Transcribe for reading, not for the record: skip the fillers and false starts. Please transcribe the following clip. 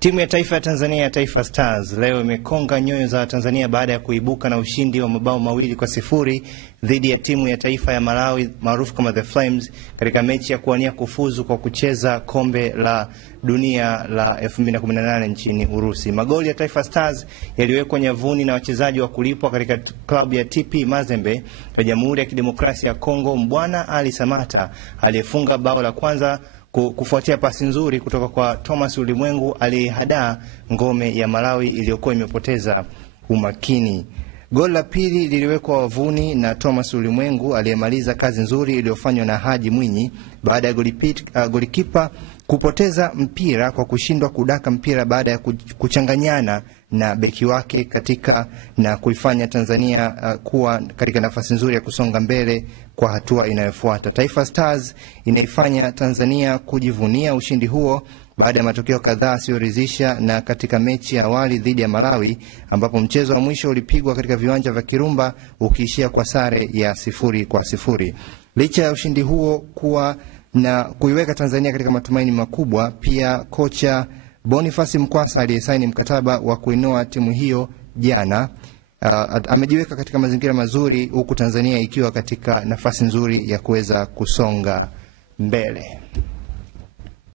Timu ya taifa ya Tanzania ya Taifa Stars leo imekonga nyoyo za Tanzania baada ya kuibuka na ushindi wa mabao 2-0 dhidi ya timu ya taifa ya Malawi maarufu kama The Flames katika mechi ya kuwania kufuzu kwa kucheza kombe la dunia la 2018 nchini Urusi. Magoli ya Taifa Stars yaliwekwa nyavuni na wachezaji wa kulipwa katika klabu ya TP Mazembe ya Jamhuri ya Kidemokrasia ya Kongo, Mbwana Ali Samata aliyefunga bao la kwanza kufuatia pasi nzuri kutoka kwa Thomas Ulimwengu aliyehadaa ngome ya Malawi iliyokuwa imepoteza umakini. Goli la pili liliwekwa wavuni na Thomas Ulimwengu aliyemaliza kazi nzuri iliyofanywa na Haji Mwinyi baada ya golikipa kupoteza mpira kwa kushindwa kudaka mpira baada ya kuchanganyana na beki wake na kuifanya Tanzania kuwa katika nafasi nzuri ya kusonga mbele kwa hatua inayofuata. Taifa Stars inaifanya Tanzania kujivunia ushindi huo baada ya matokeo kadhaa yasiyoridhisha na katika mechi ya awali dhidi ya Malawi ambapo mchezo wa mwisho ulipigwa katika viwanja vya Kirumba ukiishia kwa sare ya 0-0. Licha ya ushindi huo kuiweka Tanzania katika matumaini makubwa, pia kocha Boniface Mkwasa aliyesaini mkataba wa kuinua timu hiyo jana amejiweka katika mazingira mazuri, huku Tanzania ikiwa katika nafasi nzuri ya kuweza kusonga mbele.